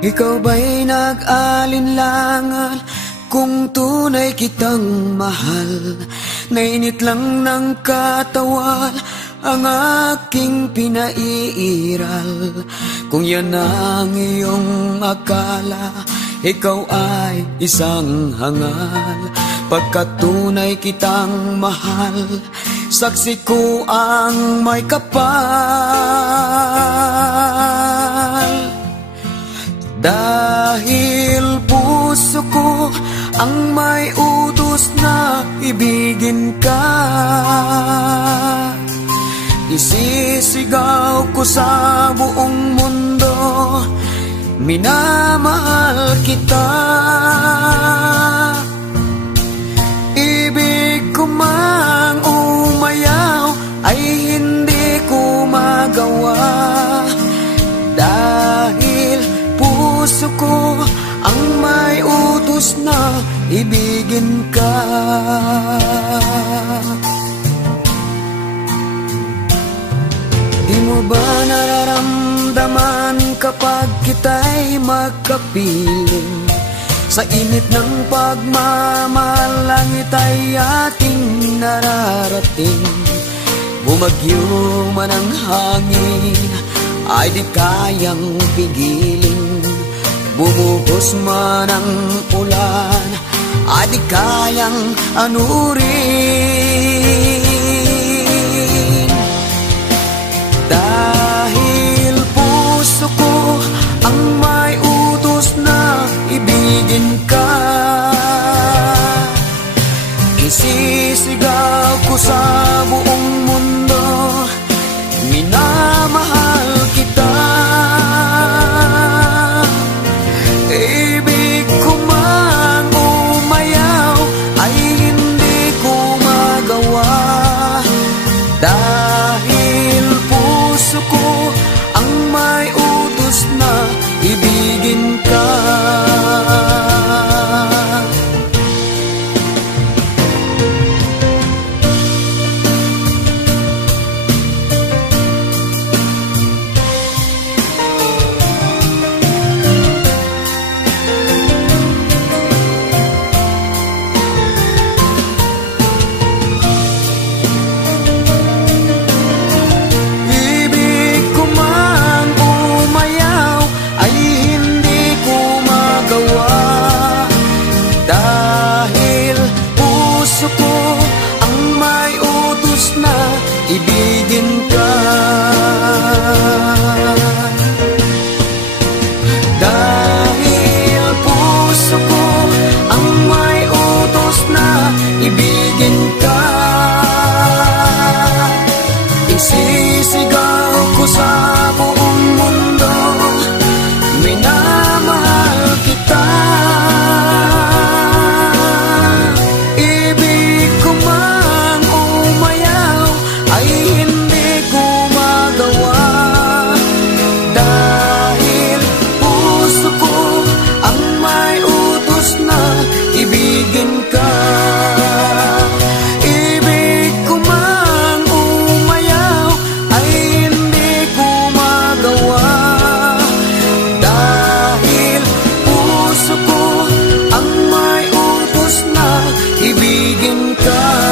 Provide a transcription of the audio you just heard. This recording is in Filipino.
Ikaw ba'y nag-alinlangan kung tunay kitang mahal? Nainit lang ng katawan ang aking pinaiiral. Kung yan ang iyong akala, ikaw ay isang hangal. Pagkat tunay kitang mahal, saksi ko ang may kapal. Dahil puso ko ang may utos na ibigin ka, isisigaw ko sa buong mundo, minamahal kita. Ibig ko mang umayaw ay hindi ko magawa, dahil puso ko ang may utos na ibigin ka. Di mo ba nararamdaman kapag kita'y magkapiling? Sa init ng pagmamahal, langit ay ating nararating. Bumagyo man ang hangin, ay di kayang pigilin. Bumuhos man ang ulan, ay di kayang anurin. Dahil puso ko ang may utos na ibigin ka, isisigaw ko sa buong mundo, minamahal kita. Ibig ko man umayaw ay hindi ko magawa, dahil puso ko ang may utos na ibigin ka. Ibigin ka, dahil puso ko ang may utos na ibigin ka. Isisigaw ko sa buong mundo, minamahal kita. Ibig ko mang umayaw ay hindi ko magawa, dahil puso ko ang may utos na ibigin ka. Ibig ko mang umayaw ay hindi ko magawa, dahil puso ko ang may utos na ibigin ka.